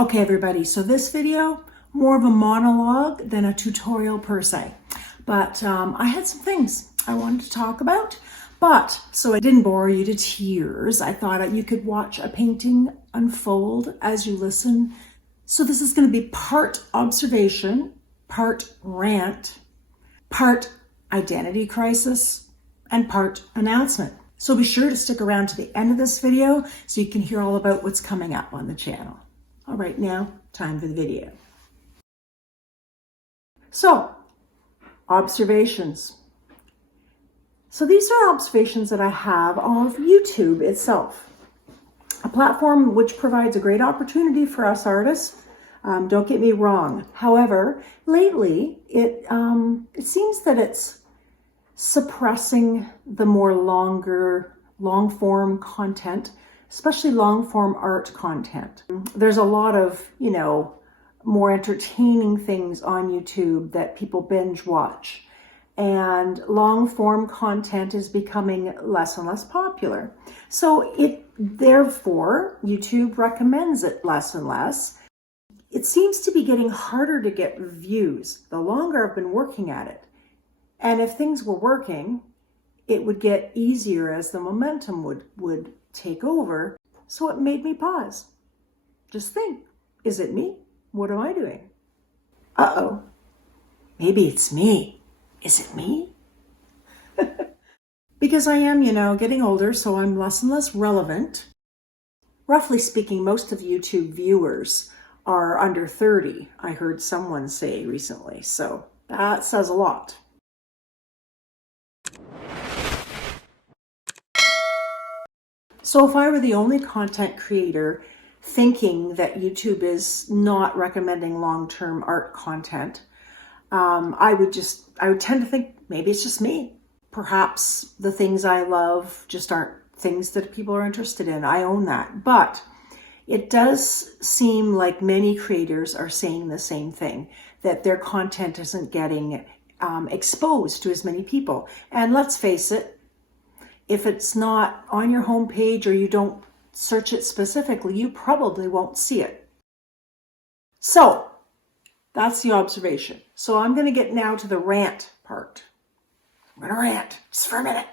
Okay, everybody, so this video, more of a monologue than a tutorial per se. But I had some things I wanted to talk about. But so I didn't bore you to tears. I thought you could watch a painting unfold as you listen. So this is going to be part observation, part rant, part identity crisis, and part announcement. So be sure to stick around to the end of this video so you can hear all about what's coming up on the channel. All right, now time for the video. So, observations. So these are observations that I have of YouTube itself, a platform which provides a great opportunity for us artists. Don't get me wrong. However, lately it seems that it's suppressing the more long-form content, especially long-form art content. There's a lot of, more entertaining things on YouTube that people binge watch. And long-form content is becoming less and less popular. So therefore, YouTube recommends it less and less. It seems to be getting harder to get views the longer I've been working at it. And if things were working, it would get easier as the momentum would take over. So it made me pause. Just think, is it me? What am I doing? Uh-oh, maybe it's me. Is it me? Because I am, getting older, so I'm less and less relevant. Roughly speaking, most of YouTube viewers are under 30, I heard someone say recently. So that says a lot. So if I were the only content creator thinking that YouTube is not recommending long-term art content, I would tend to think maybe it's just me. Perhaps the things I love just aren't things that people are interested in. I own that. But it does seem like many creators are saying the same thing, that their content isn't getting exposed to as many people. And let's face it, if it's not on your homepage or you don't search it specifically, you probably won't see it. So that's the observation. So I'm going to get now to the rant part. I'm going to rant just for a minute.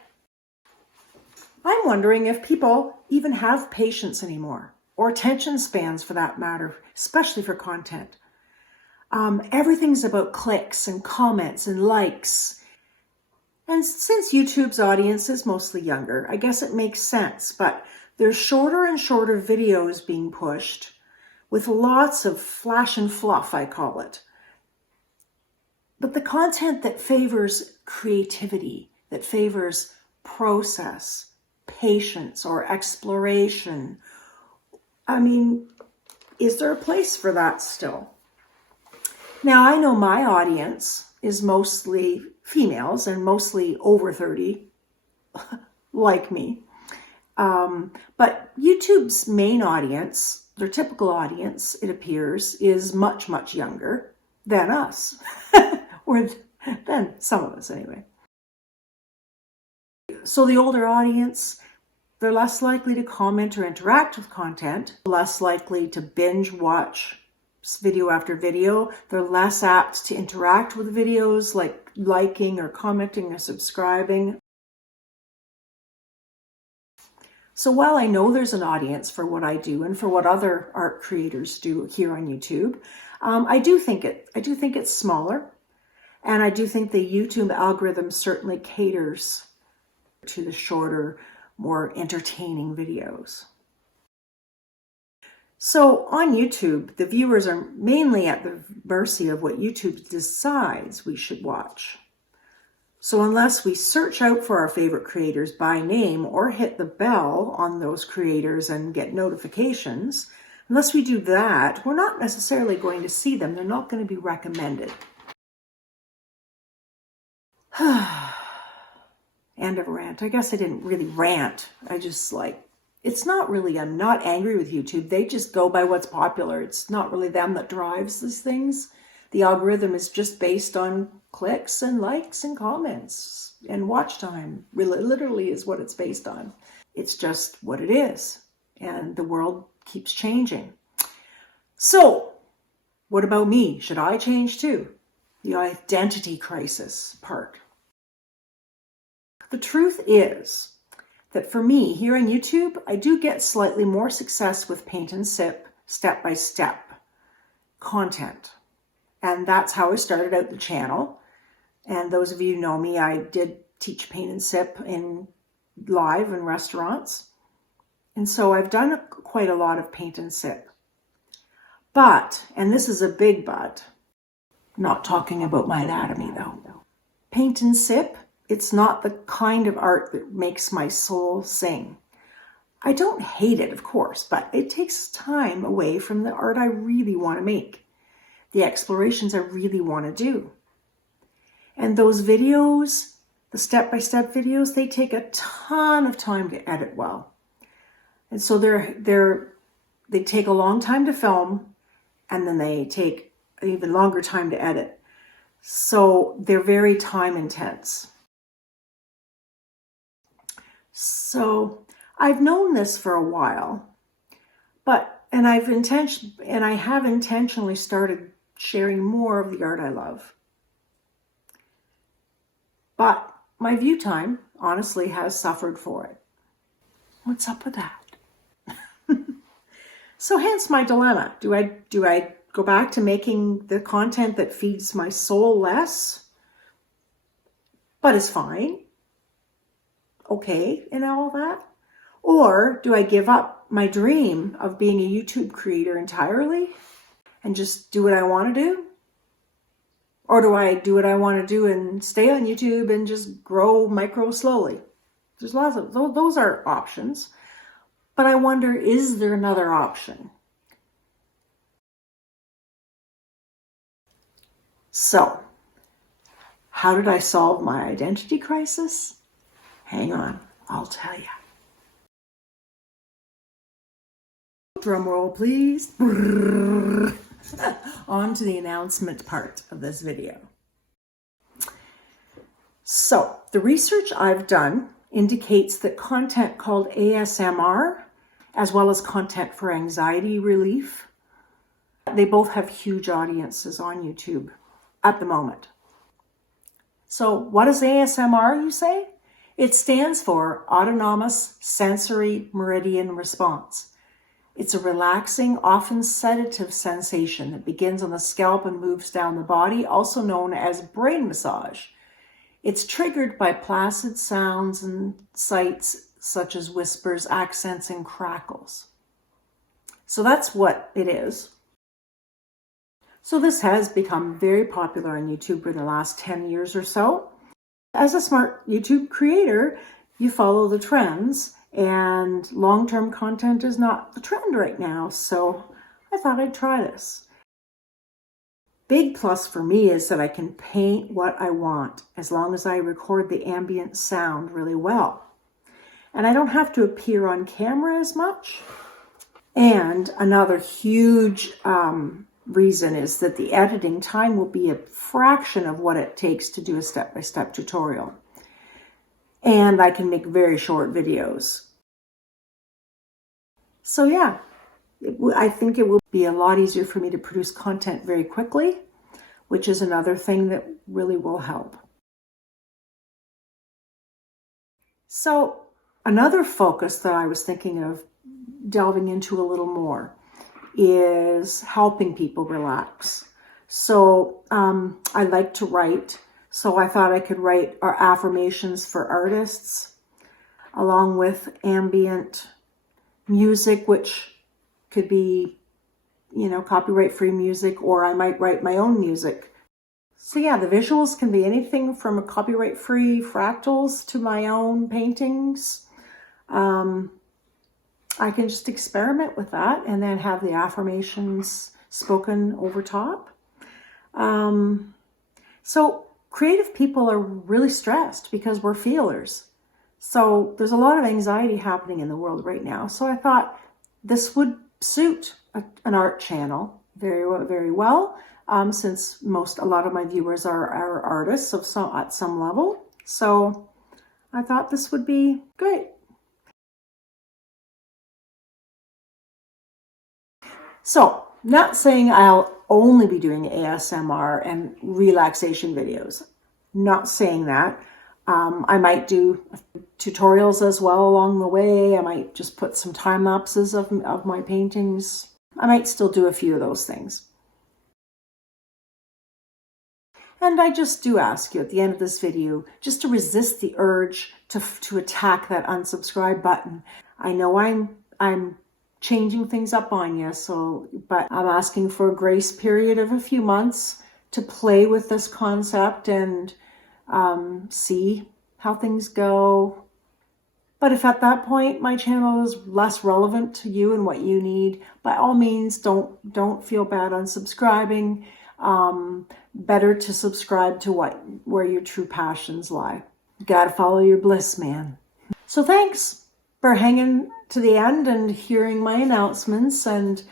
I'm wondering if people even have patience anymore, or attention spans for that matter, especially for content. Everything's about clicks and comments and likes. And since YouTube's audience is mostly younger, I guess it makes sense, but there's shorter and shorter videos being pushed with lots of flash and fluff, I call it. But the content that favors creativity, that favors process, patience, or exploration, is there a place for that still? Now, I know my audience is mostly females and mostly over 30, like me. But YouTube's main audience, their typical audience, it appears, is much, much younger than us, or than some of us anyway. So the older audience, they're less likely to comment or interact with content, less likely to binge watch video after video. They're less apt to interact with videos, like liking or commenting or subscribing. So while I know there's an audience for what I do and for what other art creators do here on YouTube, I do think it's smaller, and I do think the YouTube algorithm certainly caters to the shorter, more entertaining videos. So on YouTube, the viewers are mainly at the mercy of what YouTube decides we should watch. So unless we search out for our favorite creators by name or hit the bell on those creators and get notifications, unless we do that, we're not necessarily going to see them. They're not going to be recommended. End of rant. I guess I didn't really rant. It's not really, I'm not angry with YouTube. They just go by what's popular. It's not really them that drives these things. The algorithm is just based on clicks and likes and comments and watch time. Really, literally is what it's based on. It's just what it is. And the world keeps changing. So, what about me? Should I change too? The identity crisis part. The truth is that for me here on YouTube, I do get slightly more success with paint and sip, step-by-step content. And that's how I started out the channel. And those of you who know me, I did teach paint and sip in live in restaurants. And so I've done quite a lot of paint and sip. But, and this is a big but, not talking about my anatomy though. Paint and sip, it's not the kind of art that makes my soul sing. I don't hate it, of course, but it takes time away from the art I really want to make, the explorations I really want to do. And those videos, the step-by-step videos, they take a ton of time to edit well. And so they take a long time to film, and then they take an even longer time to edit. So they're very time intense. So I've known this for a while, and I have intentionally started sharing more of the art I love. But my view time, honestly, has suffered for it. What's up with that? So hence my dilemma. Do I go back to making the content that feeds my soul less, but is fine, okay, and all that? Or do I give up my dream of being a YouTube creator entirely and just do what I want to do? Or do I do what I want to do and stay on YouTube and just grow micro slowly? There's lots of, those are options. But I wonder, is there another option? So, how did I solve my identity crisis? Hang on, I'll tell you. Drum roll, please. On to the announcement part of this video. So, the research I've done indicates that content called ASMR, as well as content for anxiety relief, they both have huge audiences on YouTube at the moment. So what is ASMR, you say? It stands for Autonomous Sensory Meridian Response. It's a relaxing, often sedative sensation that begins on the scalp and moves down the body, also known as brain massage. It's triggered by placid sounds and sights such as whispers, accents, and crackles. So that's what it is. So this has become very popular on YouTube in the last 10 years or so. As a smart YouTube creator, you follow the trends, and long-term content is not the trend right now, so I thought I'd try this. Big plus for me is that I can paint what I want as long as I record the ambient sound really well. And I don't have to appear on camera as much. And another huge reason is that the editing time will be a fraction of what it takes to do a step-by-step tutorial. And I can make very short videos. So yeah, I think it will be a lot easier for me to produce content very quickly, which is another thing that really will help. So another focus that I was thinking of delving into a little more is helping people relax. So I like to write, so I thought I could write our affirmations for artists along with ambient music, which could be, copyright-free music, or I might write my own music. So yeah, the visuals can be anything from a copyright-free fractals to my own paintings. I can just experiment with that and then have the affirmations spoken over top. So creative people are really stressed because we're feelers. So there's a lot of anxiety happening in the world right now. So I thought this would suit an art channel very well, since a lot of my viewers are artists at some level. So I thought this would be great. So Not saying I'll only be doing ASMR and relaxation videos. Not saying that. I might do tutorials as well along the way. I might just put some time lapses of my paintings. I might still do a few of those things. And I just do ask you at the end of this video just to resist the urge to attack that unsubscribe button. I know I'm changing things up on you, but I'm asking for a grace period of a few months to play with this concept and see how things go. But if at that point my channel is less relevant to you and what you need, by all means, don't feel bad on subscribing. Better to subscribe to where your true passions lie. You gotta follow your bliss, man. So thanks for hanging to the end and hearing my announcements, and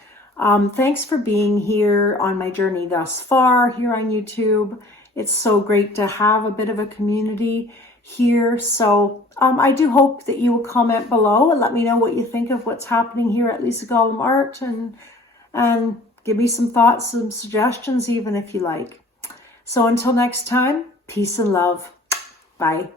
thanks for being here on my journey thus far here on YouTube. It's so great to have a bit of a community here. So I do hope that you will comment below and let me know what you think of what's happening here at Lisa Gollum Art, and give me some thoughts, some suggestions even if you like. So until next time, peace and love. Bye.